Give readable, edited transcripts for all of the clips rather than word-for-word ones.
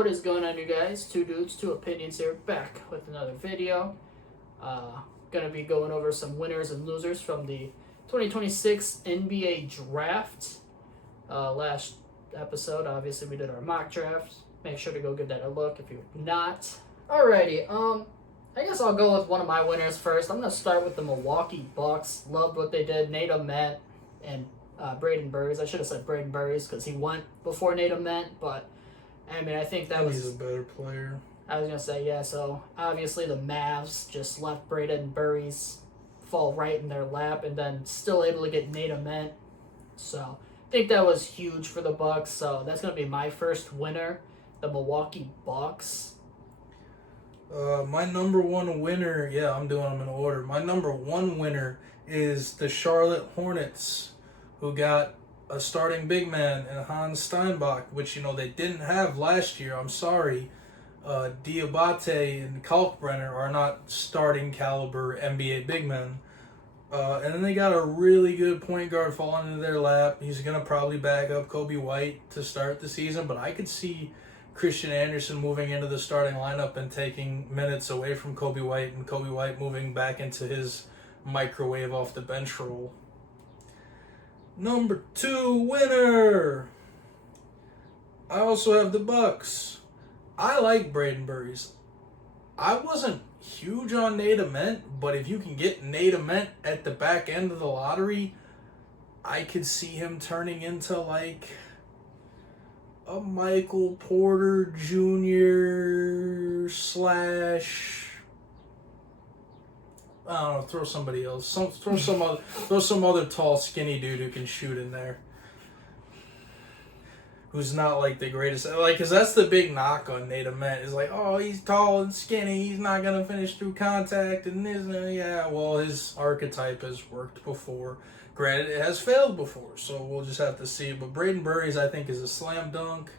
What is going on, you guys? Two dudes, two opinions here, back with another video. Gonna be going over some winners and losers from the 2026 NBA Draft. Last episode, obviously, we did our mock draft. Make sure to go give that a look if you're not. Alrighty, I guess I'll go with one of my winners first. I'm gonna start with the Milwaukee Bucks. Loved what they did. Nate Met and Braden Burries. I should have said Braden Burries because he went before Nate Met, but I mean, I think that was... He's a better player. I was going to say, yeah, so obviously the Mavs just let Braden Burries fall right in their lap and then still able to get Nate Met. So I think that was huge for the Bucks. So that's going to be my first winner, the Milwaukee Bucks. My number one winner, I'm doing them in order. My number one winner is the Charlotte Hornets, who got a starting big man in Hans Steinbach, which, they didn't have last year. I'm sorry. Diabate and Kalkbrenner are not starting caliber NBA big men. And then they got a really good point guard falling into their lap. He's going to probably back up Kobe White to start the season, but I could see Christian Anderson moving into the starting lineup and taking minutes away from Kobe White, and Kobe White moving back into his microwave off the bench role. Number two winner. I also have the Bucks. I like Braden Burries. I wasn't huge on Nate Met, but if you can get Nate Met at the back end of the lottery, I could see him turning into like a Michael Porter Jr. / I don't know, throw somebody else. Throw some other tall, skinny dude who can shoot in there. Who's not like the greatest, because that's the big knock on Nate Met is like, oh, he's tall and skinny, he's not gonna finish through contact, and this, well, his archetype has worked before. Granted, it has failed before, so we'll just have to see. But Braden Burries, I think, is a slam dunk.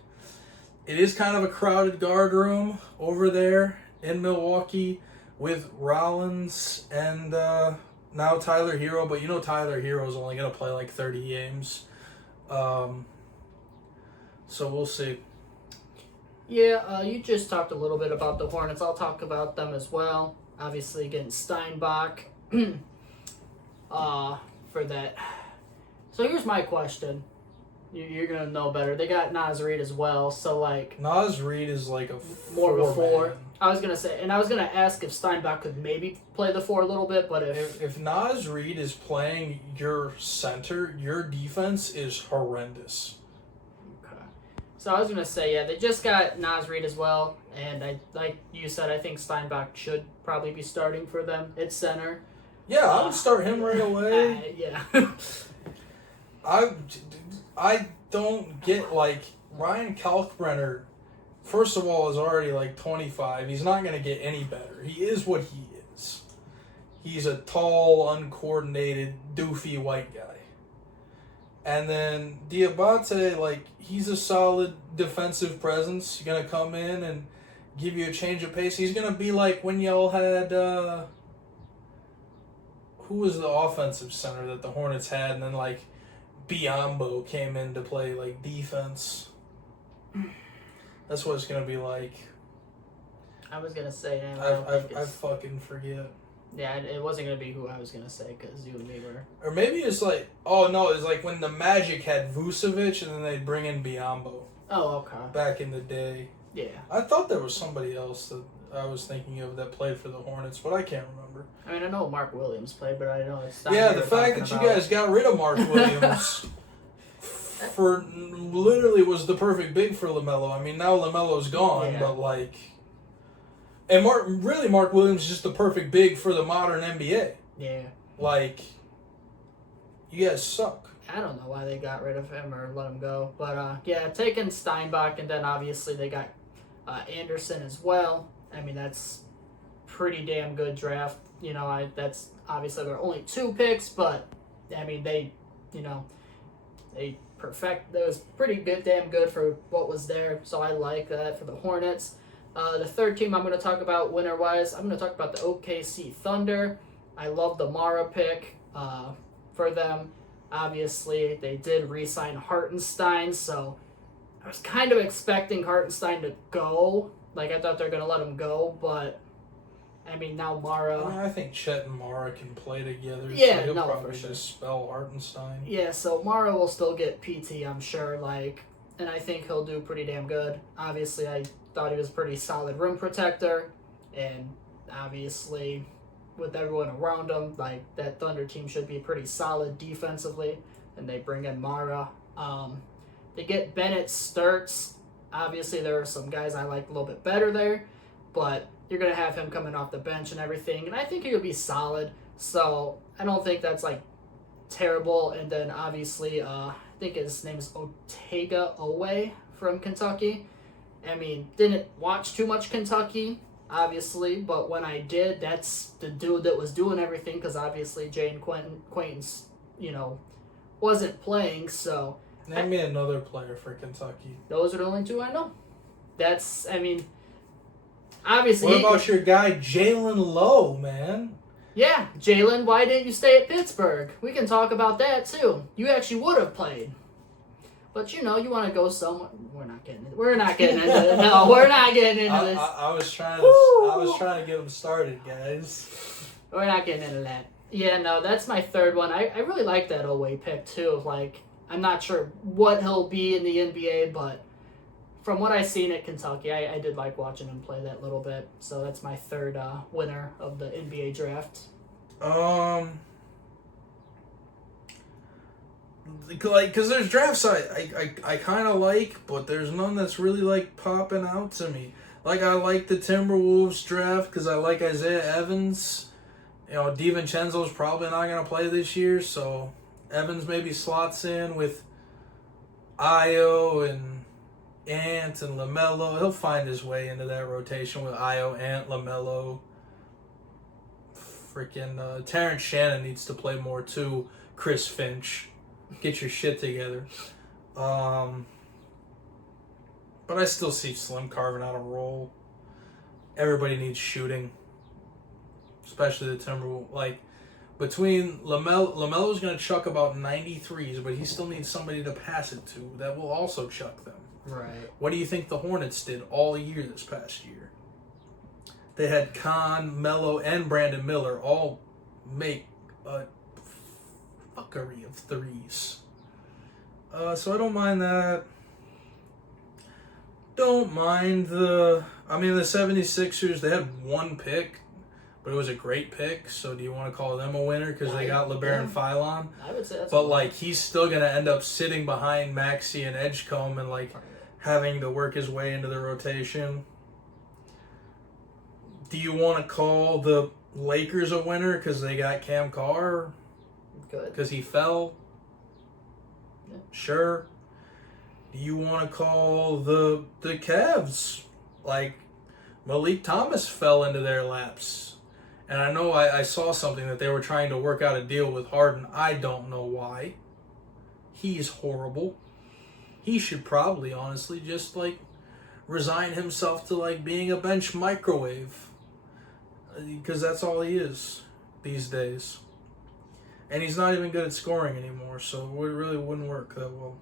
It is kind of a crowded guard room over there in Milwaukee with Rollins and now Tyler Hero, but Tyler Hero's only going to play like 30 games. So we'll see. Yeah, you just talked a little bit about the Hornets. I'll talk about them as well. Obviously, getting Steinbach for that. So here's my question. You're going to know better. They got Naz Reid as well, so like... Naz Reid is like a more of a four. Man. I was going to say, and I was going to ask if Steinbach could maybe play the four a little bit, but if Naz Reid is playing your center, your defense is horrendous. Okay. So I was going to say, yeah, they just got Naz Reid as well, and like you said, I think Steinbach should probably be starting for them at center. Yeah, I would start him right away. Yeah. I don't get, like, Ryan Kalkbrenner, first of all, is already, like, 25. He's not going to get any better. He is what he is. He's a tall, uncoordinated, doofy white guy. And then Diabate, like, he's a solid defensive presence. He's going to come in and give you a change of pace. He's going to be like when y'all had, who was the offensive center that the Hornets had, and then, like, Biombo came in to play like defense. That's what it's gonna be like. I was gonna say, I fucking forget. Yeah, it wasn't gonna be who I was gonna say because you and me were. Or maybe it's like, oh no, it's like when the Magic had Vucevic and then they'd bring in Biombo. Oh, okay. Back in the day. Yeah. I thought there was somebody else that I was thinking of that played for the Hornets, but I can't remember. I mean, I know Mark Williams played, but I know it's not. Yeah, the fact that you guys got rid of Mark Williams for literally was the perfect big for LaMelo. I mean, now LaMelo's gone, but like, and Mark Williams is just the perfect big for the modern NBA. Yeah. Like, you guys suck. I don't know why they got rid of him or let him go, but yeah, taking Steinbach, and then obviously they got Anderson as well. I mean, that's pretty damn good draft. That's obviously there are only 2 picks, but I mean they perfect. That was pretty good, damn good for what was there. So I like that for the Hornets. The third team I'm going to talk about winner wise, I'm going to talk about the OKC Thunder. I love the Mara pick for them. Obviously, they did re-sign Hartenstein, so I was kind of expecting Hartenstein to go. Like, I thought they were going to let him go, but, I mean, now Mara... I think Chet and Mara can play together, Yeah, so he'll no, probably for sure. just spell Hartenstein. Yeah, so Mara will still get PT, I'm sure, like, and I think he'll do pretty damn good. Obviously, I thought he was a pretty solid rim protector, and obviously, with everyone around him, like, that Thunder team should be pretty solid defensively, and they bring in Mara. They get Bennett Sturts. Obviously, there are some guys I like a little bit better there, but you're going to have him coming off the bench and everything, and I think he'll be solid, so I don't think that's, like, terrible. And then, obviously, I think his name is Otega Owe from Kentucky. I mean, didn't watch too much Kentucky, obviously, but when I did, that's the dude that was doing everything, because obviously Jane Quaintance, wasn't playing, so... Name me another player for Kentucky. Those are the only two I know. That's, I mean, obviously... What about your guy Jalen Lowe, man? Yeah, Jalen, why didn't you stay at Pittsburgh? We can talk about that, too. You actually would have played. But, you want to go somewhere... We're not getting into it. No, we're not getting into this. I was trying to get him started, guys. We're not getting into that. Yeah, no, that's my third one. I really like that Owe pick, too. Like, I'm not sure what he'll be in the NBA, but from what I've seen at Kentucky, I did like watching him play that little bit. So that's my third winner of the NBA draft. Because there's drafts I kind of like, but there's none that's really, like, popping out to me. Like, I like the Timberwolves draft because I like Isaiah Evans. DiVincenzo's probably not going to play this year, so Evans maybe slots in with Io and Ant and LaMelo. He'll find his way into that rotation with Io, Ant, LaMelo. Freaking Terrence Shannon needs to play more too. Chris Finch. Get your shit together. But I still see Slim carving out a role. Everybody needs shooting. Especially the Timberwolves. Like, between LaMelo's going to chuck about 93s, but he still needs somebody to pass it to that will also chuck them. Right. What do you think the Hornets did all year this past year? They had Khan, Melo, and Brandon Miller all make a fuckery of threes. So I don't mind that. Don't mind the 76ers, they had one pick, but it was a great pick, so do you want to call them a winner because they got LeBaron Philon? I would say that's But, like, he's still going to end up sitting behind Maxey and Edgecombe and, like, having to work his way into the rotation. Do you want to call the Lakers a winner because they got Cam Carr? Good. Because he fell? Yeah. Sure. Do you want to call the Cavs? Like, Malik Thomas fell into their laps. And I know I saw something that they were trying to work out a deal with Harden. I don't know why. He's horrible. He should probably, honestly, just, like, resign himself to, like, being a bench microwave. Because that's all he is these days. And he's not even good at scoring anymore, so it really wouldn't work that well.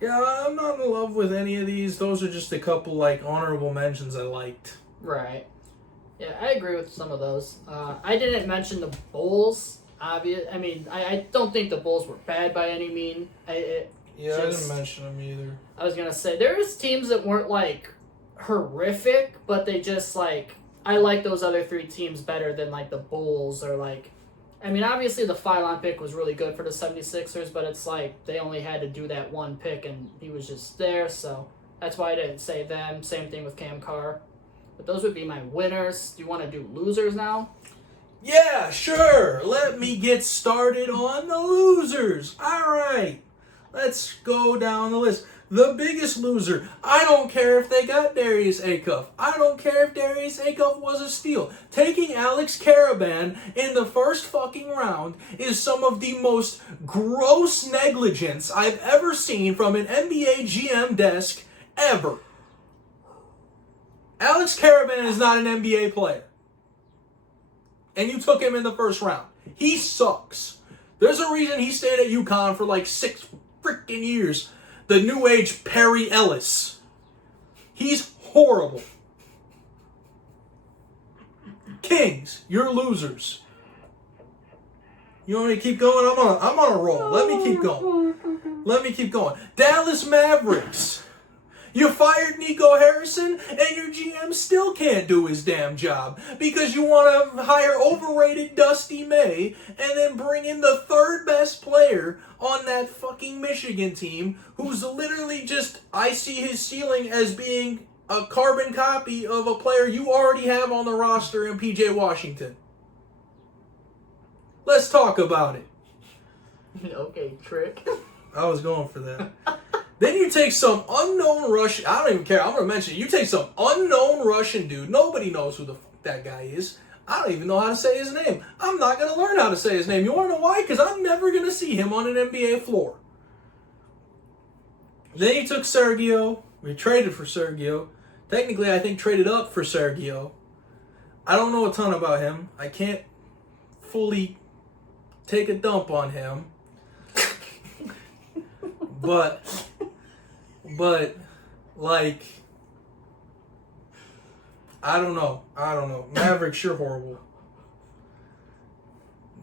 Yeah, I'm not in love with any of these. Those are just a couple, like, honorable mentions I liked. Right. Yeah, I agree with some of those. I didn't mention the Bulls. I don't think the Bulls were bad by any mean. I didn't mention them either. I was going to say, there's teams that weren't, like, horrific, but they just, like, I like those other three teams better than, like, the Bulls or, like, obviously the Philon pick was really good for the 76ers, but it's like they only had to do that one pick and he was just there, so that's why I didn't say them. Same thing with Cam Carr. But those would be my winners. Do you want to do losers now? Yeah, sure. Let me get started on the losers. All right. Let's go down the list. The biggest loser. I don't care if they got Darius Acuff. I don't care if Darius Acuff was a steal. Taking Alex Caravan in the first fucking round is some of the most gross negligence I've ever seen from an NBA GM desk ever. Alex Caravan is not an NBA player. And you took him in the first round. He sucks. There's a reason he stayed at UConn for like 6 freaking years. the new age Perry Ellis. He's horrible. Kings, you're losers. You want me to keep going? I'm on a roll. Let me keep going. Dallas Mavericks. You fired Nico Harrison, and your GM still can't do his damn job because you want to hire overrated Dusty May and then bring in the third best player on that fucking Michigan team who's literally just, I see his ceiling as being a carbon copy of a player you already have on the roster in PJ Washington. Let's talk about it. Okay, trick. I was going for that. Then you take some unknown Russian... I don't even care. I'm going to mention it. You take some unknown Russian dude. Nobody knows who the fuck that guy is. I don't even know how to say his name. I'm not going to learn how to say his name. You want to know why? Because I'm never going to see him on an NBA floor. Then you took Sergio. We traded for Sergio. Technically, I think traded up for Sergio. I don't know a ton about him. I can't fully take a dump on him. But, like, I don't know. Mavericks, you're horrible.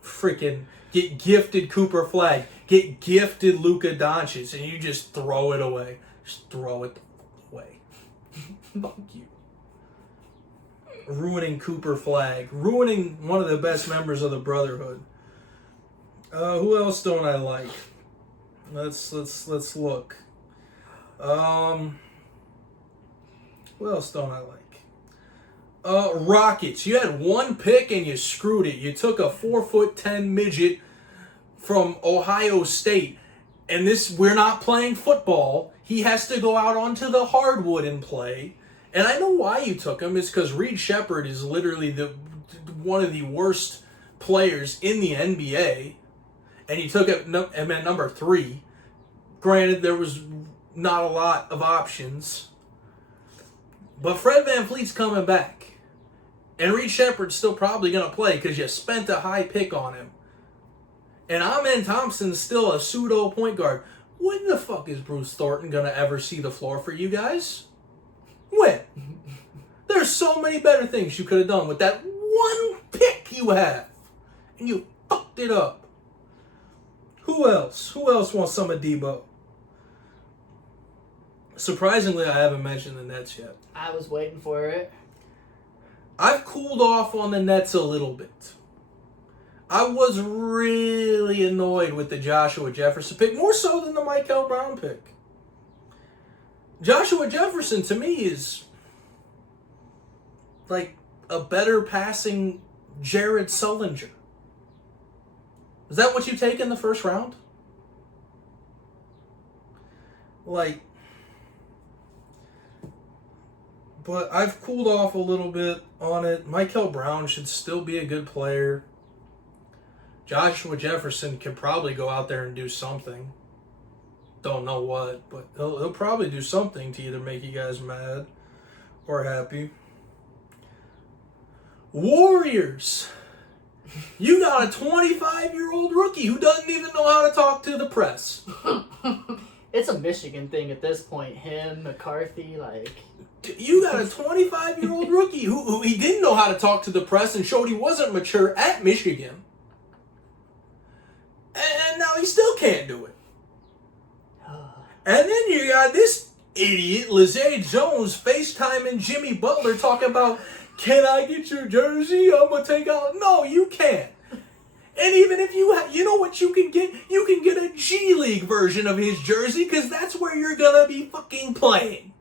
Freaking get gifted Cooper Flag. Get gifted Luka Doncic, and you just throw it away. Just throw it away. Fuck you. Ruining Cooper Flag. Ruining one of the best members of the Brotherhood. Who else don't I like? Let's look. Who else don't I like? Rockets. You had one pick and you screwed it. You took a 4'10" midget from Ohio State, and we're not playing football. He has to go out onto the hardwood and play. And I know why you took him. It's because Reed Shepherd is literally one of the worst players in the NBA, and you took him at number 3. Granted, there was not a lot of options. But Fred VanVleet's coming back. And Reed Shepherd's still probably going to play because you spent a high pick on him. And Amen Thompson's still a pseudo point guard. When the fuck is Bruce Thornton going to ever see the floor for you guys? When? There's so many better things you could have done with that one pick you have. And you fucked it up. Who else? Who else wants some of Debo? Surprisingly, I haven't mentioned the Nets yet. I was waiting for it. I've cooled off on the Nets a little bit. I was really annoyed with the Joshua Jefferson pick, more so than the Michael Brown pick. Joshua Jefferson, to me, is like a better passing Jared Sullinger. Is that what you take in the first round? But I've cooled off a little bit on it. Michael Brown should still be a good player. Joshua Jefferson can probably go out there and do something. Don't know what, but he'll probably do something to either make you guys mad or happy. Warriors. You got a 25-year-old rookie who doesn't even know how to talk to the press. It's a Michigan thing at this point. Him, McCarthy, You got a 25-year-old rookie who he didn't know how to talk to the press and showed he wasn't mature at Michigan. And now he still can't do it. And then you got this idiot, Lizzie Jones, FaceTiming Jimmy Butler talking about, can I get your jersey? I'm going to take out. No, you can't. And even if you know what you can get? You can get a G League version of his jersey because that's where you're going to be fucking playing.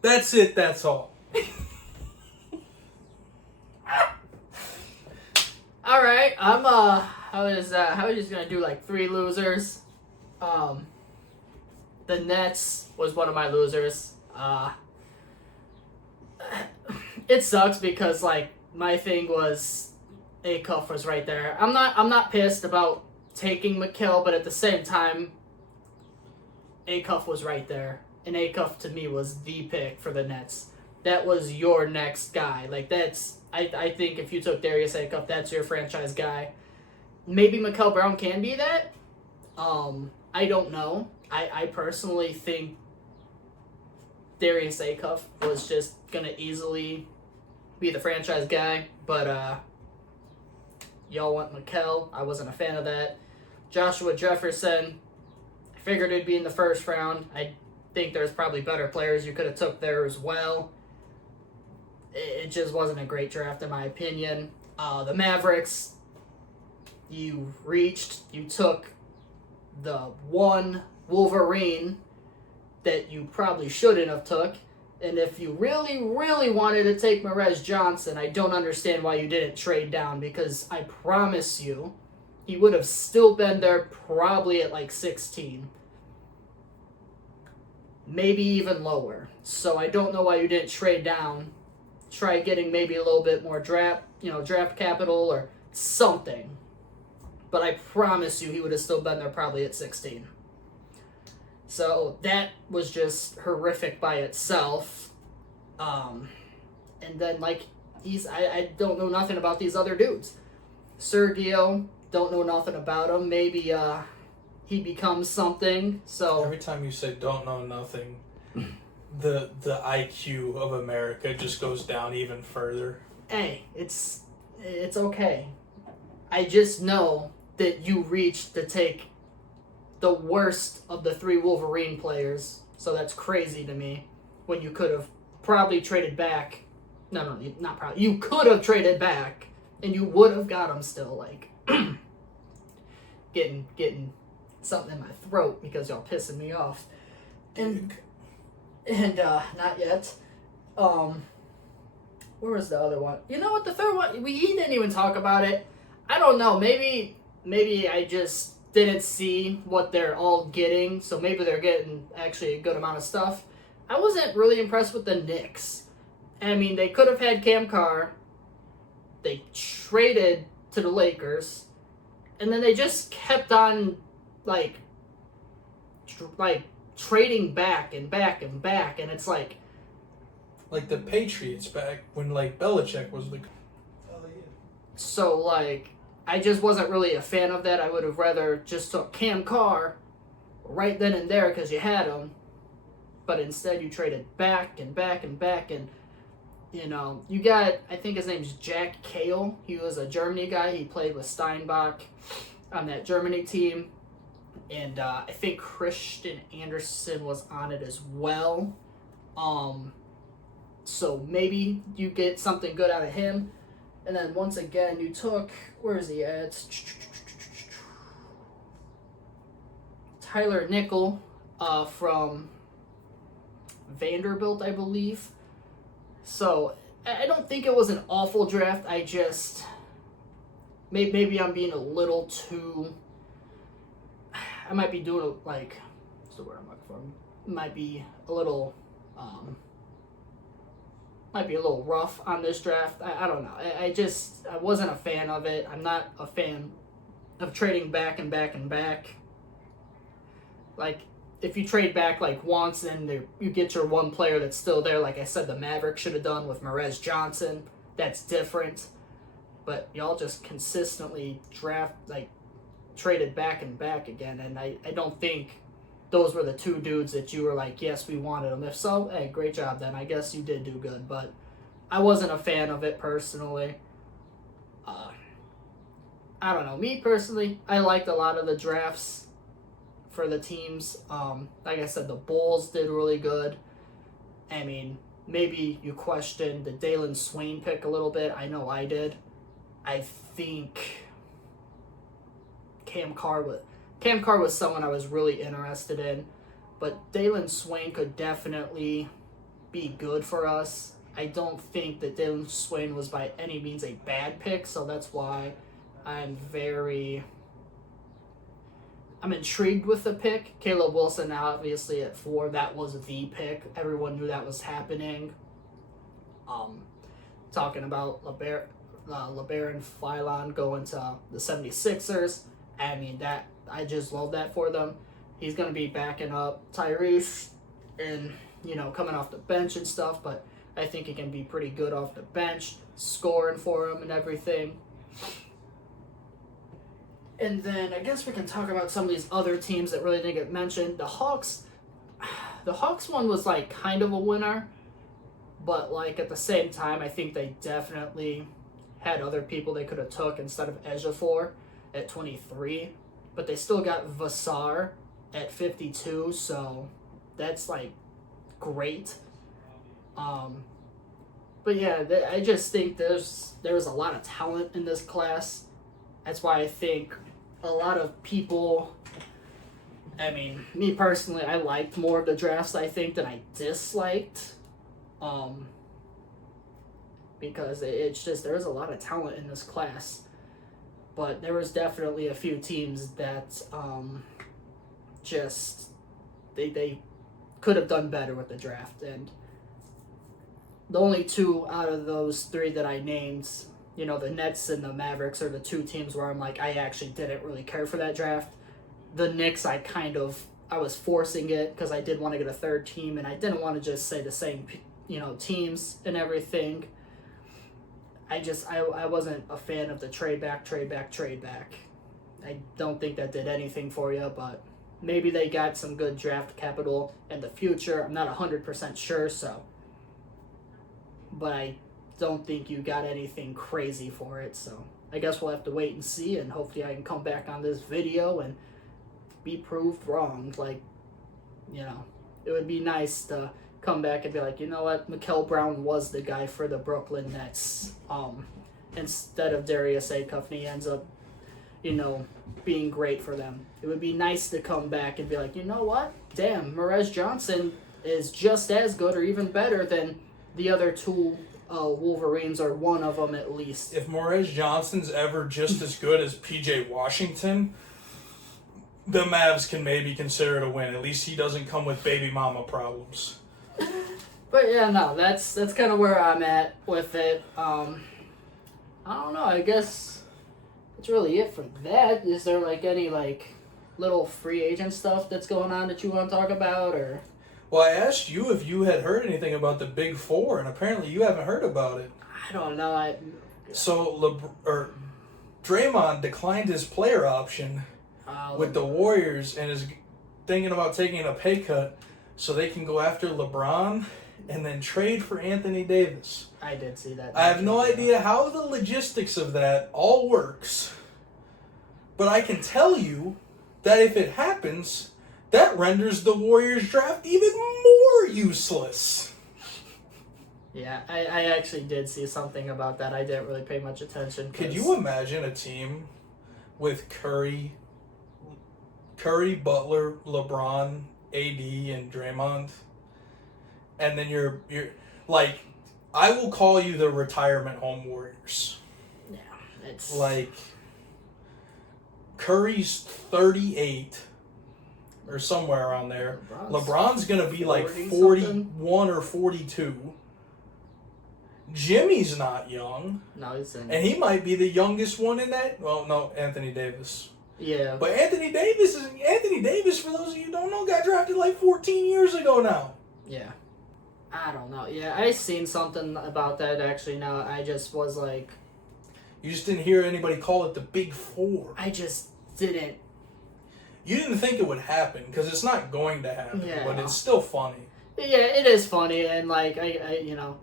That's it, that's all. All right, I was just gonna do like 3 losers. The Nets was one of my losers. It sucks because my thing was Acuff was right there. I'm not pissed about taking McHale, but at the same time, Acuff was right there. And Acuff to me was the pick for the Nets. That was your next guy. I think if you took Darius Acuff, that's your franchise guy. maybe Mikael Brown can be that. I don't know. I personally think Darius Acuff was just going to easily be the franchise guy, but y'all want Mikael. I wasn't a fan of that. Joshua Jefferson, I figured it'd be in the first round. I think there's probably better players you could have took there as well. It just wasn't a great draft in my opinion. The Mavericks, you took the one Wolverine that you probably shouldn't have took. And if you really, really wanted to take Merez Johnson, I don't understand why you didn't trade down, because I promise you, he would have still been there probably at like 16. Maybe even lower. So I don't know why you didn't trade down. Try getting maybe a little bit more draft capital or something. But I promise you he would have still been there probably at 16. So that was just horrific by itself. And then I don't know nothing about these other dudes. Sergio, don't know nothing about him. Maybe he becomes something. So every time you say don't know nothing, the IQ of America just goes down even further. Hey, it's okay. I just know that you reached to take the worst of the 3 Wolverine players, so that's crazy to me. When you could have probably traded back. No, not probably. You could have traded back, and you would have got him still. Like getting something in my throat because y'all pissing me off. And not yet. Where was the other one? You know what? The third one, we didn't even talk about it. I don't know. Maybe I just didn't see what they're all getting, so maybe they're getting actually a good amount of stuff. I wasn't really impressed with the Knicks. I mean, they could have had Cam Carr. They traded to the Lakers, and then they just kept on like trading back and back and back, and it's like the Patriots back when Belichick was the. So I just wasn't really a fan of that. I would have rather just took Cam Carr right then and there because you had him. But instead you traded back and back and back. And, you got, I think his name's Jack Kale. He was a Germany guy. He played with Steinbach on that Germany team. And I think Christian Anderson was on it as well. So maybe you get something good out of him. And then once again, you took, where is he at? Tyler Nickel from Vanderbilt, I believe. So I don't think it was an awful draft. I just, maybe I'm being a little too, I might be doing what's the word I'm looking for? Might be a little rough on this draft. I don't know. I wasn't a fan of it. I'm not a fan of trading back and back and back. If you trade back once and you get your one player that's still there, like I said, the Mavericks should have done with Merez Johnson. That's different. But y'all just consistently traded back and back again, and I don't think those were the 2 dudes that you were like, yes, we wanted them. If so, hey, great job then. I guess you did do good, but I wasn't a fan of it personally. I don't know. Me personally, I liked a lot of the drafts for the teams. Like I said, the Bulls did really good. I mean, maybe you questioned the Dalen Swain pick a little bit. I know I did. I think Cam Carr was someone I was really interested in, but Dalen Swain could definitely be good for us. I don't think that Dalen Swain was by any means a bad pick, so that's why I'm intrigued with the pick. Caleb Wilson now obviously at 4, that was the pick. Everyone knew that was happening. Talking about LeBaron Philon going to the 76ers. I mean, that I just love that for them. He's going to be backing up Tyrese and, coming off the bench and stuff, but I think he can be pretty good off the bench, scoring for him and everything. And then I guess we can talk about some of these other teams that really didn't get mentioned. The Hawks one was like kind of a winner, but like at the same time, I think they definitely had other people they could have took instead of Ejiofor at 23, but they still got Vassar at 52, so that's like great. But yeah, I just think there's a lot of talent in this class. That's why I think a lot of people, I mean, me personally, I liked more of the drafts, I think, than I disliked. Because it's just, there's a lot of talent in this class. But there was definitely a few teams that just, they could have done better with the draft. And the only two out of those three that I named, you know, the Nets and the Mavericks are the two teams where I'm like, I actually didn't really care for that draft. The Knicks, I was forcing it because I did want to get a third team, and I didn't want to just say the same, you know, teams and everything. I wasn't a fan of the trade back. I don't think that did anything for you, but maybe they got some good draft capital in the future. I'm not 100% sure, so. But I don't think you got anything crazy for it, so I guess we'll have to wait and see, and hopefully I can come back on this video and be proved wrong. Like, you know, it would be nice to come back and be like, you know what, Mikael Brown was the guy for the Brooklyn Nets, instead of Darius Acuff, and he ends up, you know, being great for them. It would be nice to come back and be like, you know what, damn, Merez Johnson is just as good or even better than the other two Wolverines, or one of them at least. If Merez Johnson's ever just as good as PJ Washington, the Mavs can maybe consider it a win. At least he doesn't come with baby mama problems. But yeah, no, that's kind of where I'm at with it. I don't know. I guess that's really it for that. Is there like any like little free agent stuff that's going on that you want to talk about, or? Well, I asked you if you had heard anything about the Big Four, and apparently you haven't heard about it. I don't know. So Draymond declined his player option with the Warriors and is thinking about taking a pay cut so they can go after LeBron and then trade for Anthony Davis. I did see that. I have no idea how the logistics of that all works, but I can tell you that if it happens, that renders the Warriors draft even more useless. Yeah, I actually did see something about that. I didn't really pay much attention. Could you imagine a team with Curry, Butler, LeBron, AD, and Draymond? And then you're like, I will call you the retirement home Warriors. Yeah, it's like Curry's 38 or somewhere around there. LeBron's gonna be like 41 or 42. Jimmy's not young. No, he's in. And he might be the youngest one in that. Well, no, Anthony Davis. Yeah. But Anthony Davis, for those of you who don't know, got drafted like 14 years ago now. Yeah. I don't know. Yeah, I seen something about that actually. Now I just was like, you just didn't hear anybody call it the Big Four. I just didn't. You didn't think it would happen because it's not going to happen. Yeah. But it's still funny. Yeah, it is funny, and like I you know,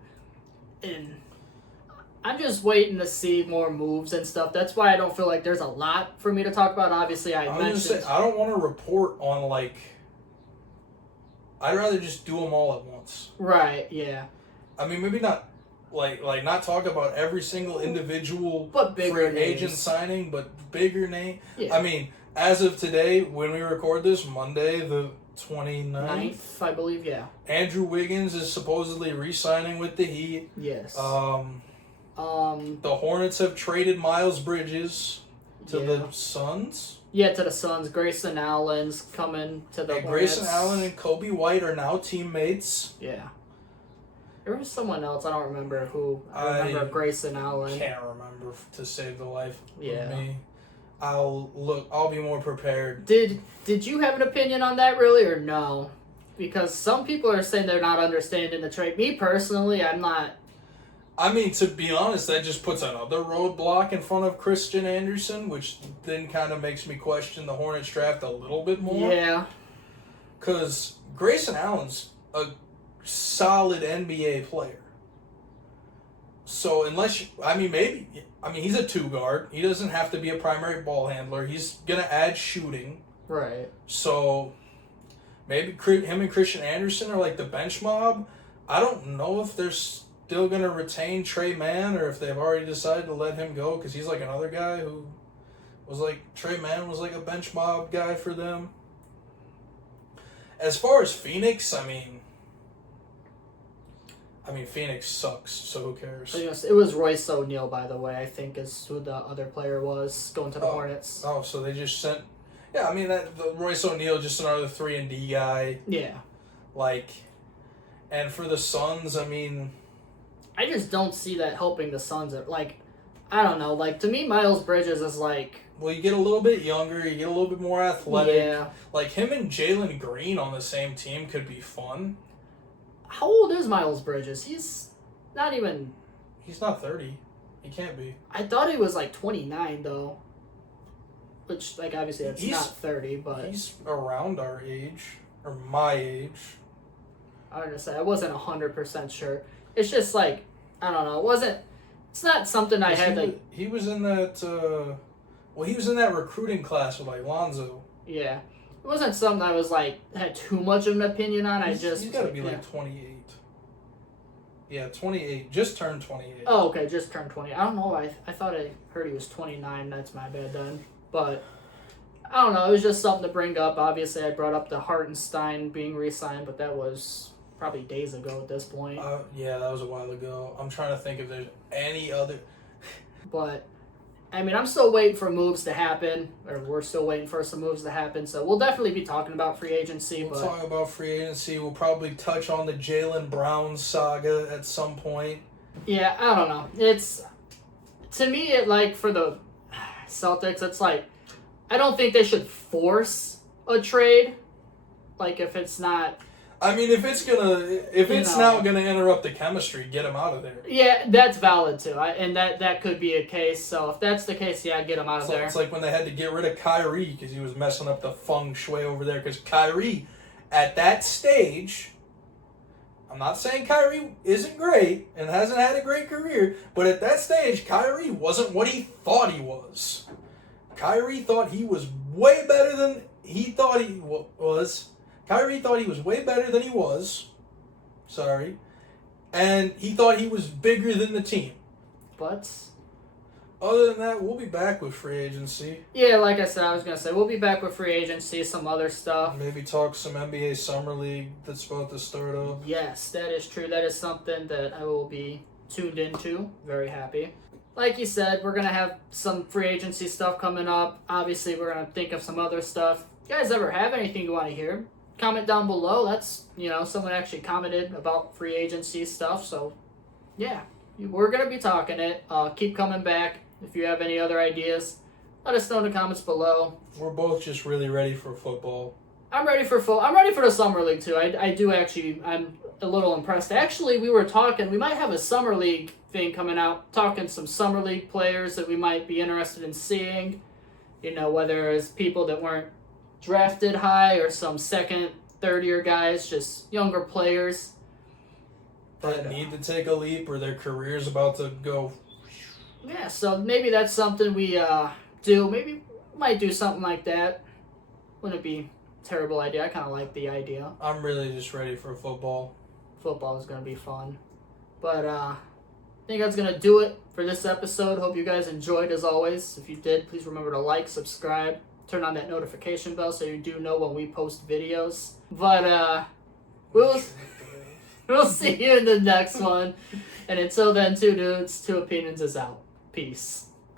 and I'm just waiting to see more moves and stuff. That's why I don't feel like there's a lot for me to talk about. Obviously, I mentioned. I don't want to report on like. I'd rather just do them all at once. Right. Yeah. I mean, maybe not like not talk about every single individual but bigger free agent signing, but bigger name. Yeah. I mean, as of today, when we record this, Monday the 29th, I believe. Yeah. Andrew Wiggins is supposedly re-signing with the Heat. Yes. The Hornets have traded Miles Bridges to the Suns. Yeah, to the Suns. Grayson Allen's coming to the Hornets. Grayson Allen and Kobe White are now teammates. Yeah. There was someone else, I don't remember who. I remember Grayson Allen. Can't remember to save the life of me. I'll be more prepared. Did you have an opinion on that really or no? Because some people are saying they're not understanding the trade. Me personally, I'm not. I mean, to be honest, that just puts another roadblock in front of Christian Anderson, which then kind of makes me question the Hornets draft a little bit more. Yeah. Because Grayson Allen's a solid NBA player. So he's a 2-guard. He doesn't have to be a primary ball handler. He's going to add shooting. Right. So maybe him and Christian Anderson are like the bench mob. I don't know if they're still going to retain Trey Mann or if they've already decided to let him go because he's like another guy who was like, Trey Mann was like a bench mob guy for them. As far as Phoenix, I mean, Phoenix sucks, so who cares? It was Royce O'Neal, by the way, I think is who the other player was going to the Hornets. Oh, so they just sent... Yeah, the Royce O'Neal, just another 3-and-D guy. Yeah. And for the Suns, I just don't see that helping the Suns. I don't know. To me, Miles Bridges is Well, you get a little bit younger, you get a little bit more athletic. Yeah. Him and Jalen Green on the same team could be fun. How old is Miles Bridges? He's not even... He's not 30. He can't be. I thought he was 29, though. Which, obviously that's not 30, but... He's around our age. Or my age. I don't know. I wasn't 100% sure. It's just, I don't know. It wasn't... It's not something I had, He was in that... he was in that recruiting class with, Lonzo. Yeah. It wasn't something I was, had too much of an opinion on. He's got to be, 28. Yeah, 28. Just turned 28. Oh, okay. Just turned 20. I don't know. I thought I heard he was 29. That's my bad then. But, I don't know. It was just something to bring up. Obviously, I brought up the Hartenstein being re-signed, but that was probably days ago at this point. Yeah, that was a while ago. I'm trying to think if there's any other... But... I'm still waiting for moves to happen, or we're still waiting for some moves to happen, so we'll definitely be talking about free agency. We'll talk about free agency. We'll probably touch on the Jaylen Brown saga at some point. Yeah, I don't know. To me, for the Celtics, it's I don't think they should force a trade. If it's not... if it's not gonna interrupt the chemistry, get him out of there. Yeah, that's valid too, and that could be a case. So if that's the case, yeah, get him out of there. It's like when they had to get rid of Kyrie because he was messing up the feng shui over there. Because Kyrie, at that stage, I'm not saying Kyrie isn't great and hasn't had a great career, but at that stage, Kyrie wasn't what he thought he was. Kyrie thought he was way better than he thought he was. Kyrie thought he was way better than he was. Sorry. And he thought he was bigger than the team. But... Other than that, we'll be back with free agency. Yeah, like I said, I was going to say, we'll be back with free agency, some other stuff. Maybe talk some NBA Summer League that's about to start up. Yes, that is true. That is something that I will be tuned into. Very happy. Like you said, we're going to have some free agency stuff coming up. Obviously, we're going to think of some other stuff. If you guys ever have anything you want to hear, comment down below. That's, someone actually commented about free agency stuff. So, yeah, we're going to be talking it. Keep coming back. If you have any other ideas, let us know in the comments below. We're both just really ready for football. I'm ready for the Summer League, too. I do actually, I'm a little impressed. Actually, we were talking, we might have a Summer League thing coming out, talking some Summer League players that we might be interested in seeing. Whether it's people that weren't drafted high or some second, third-year guys, just younger players. That need to take a leap or their career's about to go. Yeah, so maybe that's something we do. Maybe we might do something like that. Wouldn't it be a terrible idea? I kind of like the idea. I'm really just ready for football. Football is going to be fun. But I think that's going to do it for this episode. Hope you guys enjoyed as always. If you did, please remember to like, subscribe, turn on that notification bell so you do know when we post videos. But we'll see you in the next one. And until then, 2 Dudes, 2 Opinions is out. Peace.